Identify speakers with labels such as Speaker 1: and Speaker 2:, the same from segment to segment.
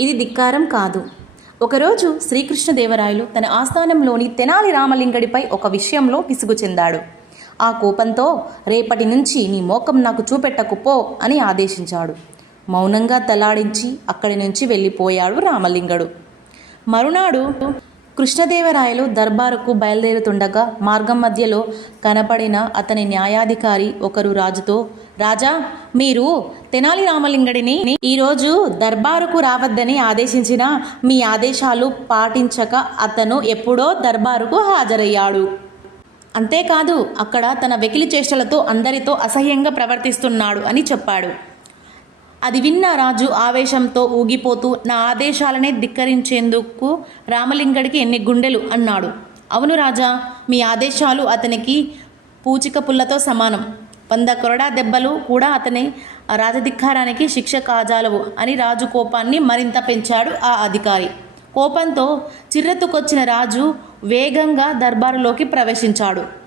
Speaker 1: ఇది ధిక్కారం కాదు. ఒకరోజు శ్రీకృష్ణదేవరాయలు తన ఆస్థానంలోని తెనాలి రామలింగడిపై ఒక విషయంలో విసుగు చెందాడు. ఆ కోపంతో రేపటి నుంచి నీ మోకం నాకు చూపెట్టకు పో అని ఆదేశించాడు. మౌనంగా తలాడించి అక్కడి నుంచి వెళ్ళిపోయాడు రామలింగడు. మరునాడు కృష్ణదేవరాయలు దర్బారుకు బయలుదేరుతుండగా మార్గం మధ్యలో కనపడిన అతని న్యాయాధికారి ఒకరు రాజుతో రాజా మీరు తెనాలి రామలింగడిని ఈరోజు దర్బారుకు రావద్దని ఆదేశించిన మీ ఆదేశాలు పాటించక అతను ఎప్పుడో దర్బారుకు హాజరయ్యాడు. అంతేకాదు అక్కడ తన వెకిలి చేష్టలతో అందరితో అసహ్యంగా ప్రవర్తిస్తున్నాడు అని చెప్పాడు. అది విన్న రాజు ఆవేశంతో ఊగిపోతూ నా ఆదేశాలనే ధిక్కరించేందుకు రామలింగడికి ఎన్ని గుండెలు అన్నాడు. అవును రాజా మీ ఆదేశాలు అతనికి పూచిక పుల్లతో సమానం. వంద కొరడా దెబ్బలు కూడా అతని రాజధిక్కారానికి శిక్ష కాజాలవు అని రాజు కోపాన్ని మరింత పెంచాడు ఆ అధికారి. కోపంతో చిర్రెత్తుకొచ్చిన రాజు వేగంగా దర్బారులోకి ప్రవేశించాడు.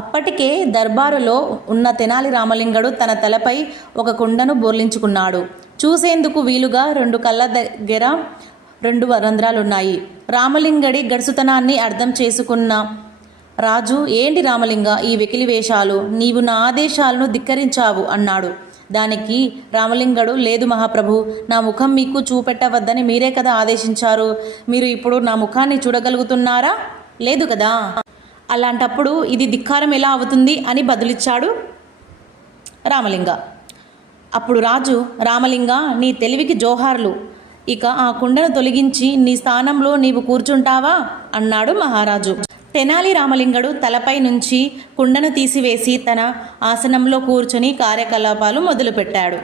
Speaker 1: అప్పటికే దర్బారులో ఉన్న తెనాలి రామలింగడు తన తలపై ఒక కుండను బోర్లించుకున్నాడు. చూసేందుకు వీలుగా రెండు కళ్ళ దగ్గర రెండు రంధ్రాలున్నాయి. రామలింగడి గడుసుతనాన్ని అర్థం చేసుకున్న రాజు ఏంటి రామలింగ ఈ వెకిలి వేషాలు? నీవు నా ఆదేశాలను ధిక్కరించావు అన్నాడు. దానికి రామలింగడు లేదు మహాప్రభు నా ముఖం మీకు చూపెట్టవద్దని మీరే కదా ఆదేశించారు. మీరు ఇప్పుడు నా ముఖాన్ని చూడగలుగుతున్నారా? లేదు కదా. అలాంటప్పుడు ఇది ధిక్కారం ఎలా అవుతుంది అని బదులిచ్చాడు రామలింగ. అప్పుడు రాజు రామలింగ నీ తెలివికి జోహార్లు ఇక ఆ కుండను తొలగించి నీ స్థానంలో నీవు కూర్చుంటావా? అన్నాడు మహారాజు. తెనాలి రామలింగడు తలపై నుంచి కుండను తీసివేసి తన ఆసనంలో కూర్చుని కార్యకలాపాలు మొదలుపెట్టాడు.